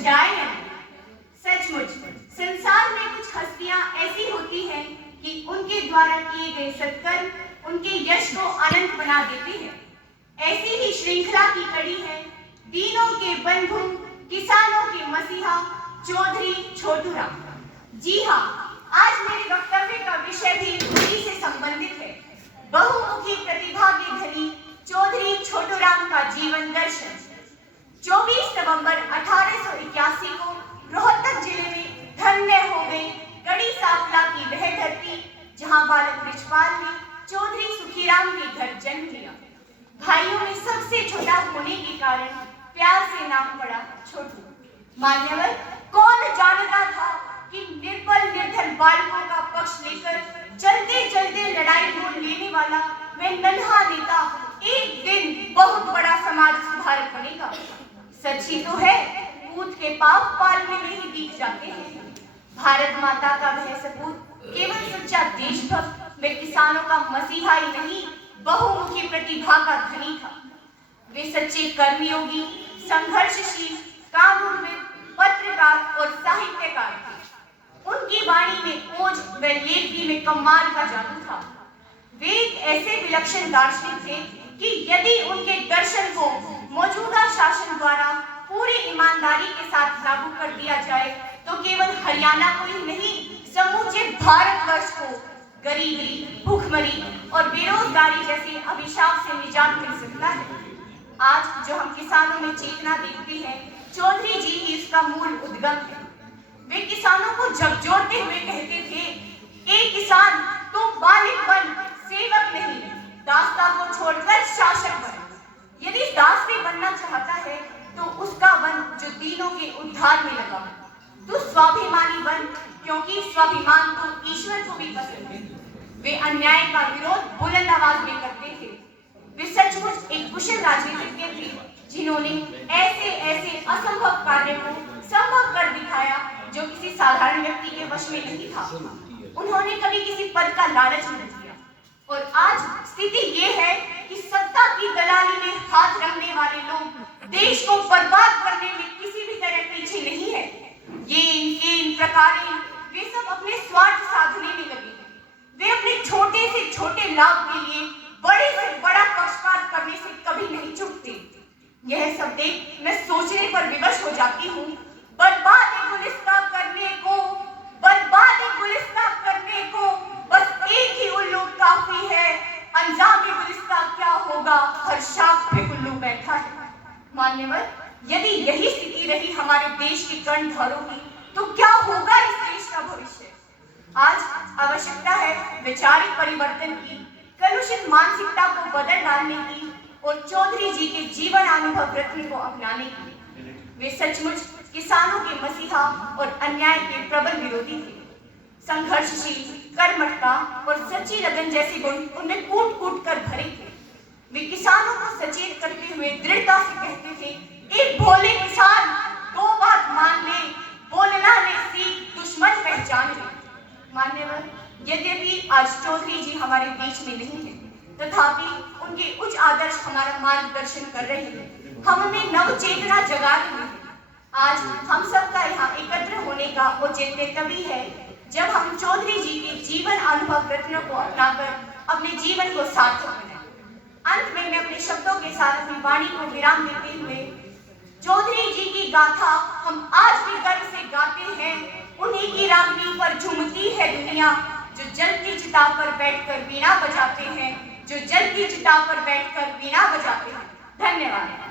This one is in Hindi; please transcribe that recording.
जाए या नहीं। सचमुच संसार में कुछ हस्तियां ऐसी होती हैं कि उनके द्वारा किए गए सत्कर्म उनके यश को अनंत बना देते हैं। ऐसी ही श्रृंखला की कड़ी है दीनों के बंधु, किसानों के मसीहा चौधरी छोटूराम। जी हाँ, आज मेरे वक्तव्य का विषय भी उन्हीं से संबंधित है। बहुमुखी प्रतिभा के धनी चौधरी छोटूराम का जीवन दर्शन। 24 नवंबर 1881 को रोहतक जिले में धन्य हो गई गढ़ी सांपला की वह धरती जहां बालक बृजपाल ने चौधरी सुखीराम के घर जन्म लिया। भाइयों में सबसे छोटा होने के कारण प्यार से नाम पड़ा छोटू। मान्यवर, कौन जानता था कि निर्बल निर्धन बालकों का पक्ष लेकर चलते चलते लड़ाई मोल लेने वाला वह नन्हा नेता एक दिन बहुत बड़ा समाज सुधारक बनेगा। सच ही तो है, पूत के पाप पालने में ही दिख जाते हैं। भारत माता का वह सपूत केवल सच्चा देशभक्त व किसानों का मसीहा ही नहीं, बहुमुखी प्रतिभा का धनी था। वे सच्चे कर्मयोगी, संघर्षशील, कानूनविद, पत्रकार और साहित्यकार थे। उनकी वाणी में ओज व लेखनी में कमाल का जादू था। वे एक ऐसे विलक्षण दार्शनिक थे कि यदि उनके दर्शन को मौजूदा शासन द्वारा पूरी ईमानदारी के साथ लागू कर दिया जाए तो केवल हरियाणा को ही नहीं, समूचे भारतवर्ष को गरीबी, भूखमरी और बेरोजगारी जैसे अभिशाप से निजात मिल सकता है। आज जो हम किसानों में चेतना देखते हैं, चौधरी जी ही इसका मूल उद्गम है। वे किसानों को झकझोरते हुए कहते थे, ए किसान, तुम मालिक बन, सेवक नहीं, दास्ता को छोड़कर शासक बन। यदि दास भी बनना चाहता है तो उसका बन जो दीनों के उद्धार में लगा। तू स्वाभिमानी बन, क्योंकि स्वाभिमान तो ईश्वर को भी पसंद है। वे अन्याय का विरोध बुलंद आवाज में करते थे। वे सचमुच एक कुशल राजनीतिज्ञ थे, जिन्होंने ऐसे ऐसे असंभव कार्य को संभव कर दिखाया जो किसी साधारण व्यक्ति के वश में नहीं था। उन्होंने कभी किसी पद का लालच नहीं किया। और आज स्थिति ये है कि सत्ता की दलाली में हाथ रखने वाले लोग देश को बर्बाद करने में किसी भी तरह पीछे नहीं है। ये इन प्रकारें वे सब अपने स्वार्थ साधने में लगे हैं। वे अपने छोटे से छोटे लाभ के लिए बड़े से बड़ा पक्षपात करने से कभी नहीं चूकते। यह सब देख मैं सोचने पर विवश हो जाती हूँ, बर्बाद गुलिस्तान करने को, बर्बाद गुलिस्तान करने को बस एक ही उल्लू काफी है। अंजाम गुलिस्तान क्या होगा, हर शाख पे उल्लू बैठा है। मान्यवर, यदि यही स्थिति रही हमारे देश के कर्णधारों की तो क्या होगा इस देश का भविष्य। आज आवश्यकता है वैचारिक परिवर्तन की, कलुषित मानसिकता को बदल डालने की और चौधरी जी के जीवन अनुभव रत्न को अपनाने की। वे सचमुच किसानों के मसीहा और अन्याय के प्रबल विरोधी थे। संघर्षशील, कर्मठता और सच्ची लगन जैसे गुण उनमें कूट कूट कर भरे थे। वे किसानों को सचेत करते हुए दृढ़ता से कहते थे, एक भोले किसान दो बात मान ले, बोलना ने सीख, दुश्मन पहचान ले। मान्यवर, यद्यपि आज चौधरी जी हमारे बीच में नहीं है, तथापि उनके उच्च आदर्श हमारा मार्गदर्शन कर रहे हैं, हमें नव चेतना जगा रहे हैं। आज हम सबका यहाँ एकत्र होने का औचित्य तभी है जब हम चौधरी जी के जीवन अनुभव रत्नों को अपनाकर अपने जीवन को सार्थक बनाएं। अंत में मैं अपने शब्दों के साथ अपनी वाणी को विराम देते हुए चौधरी जी की गाथा हम आज भी गर्व से गाते हैं। उन्हीं की रागनी पर झूमती है दुनिया, जो जलती चिता पर बैठकर वीणा बजाते हैं, जो जलती चिता पर बैठकर वीणा बजाते हैं। धन्यवाद।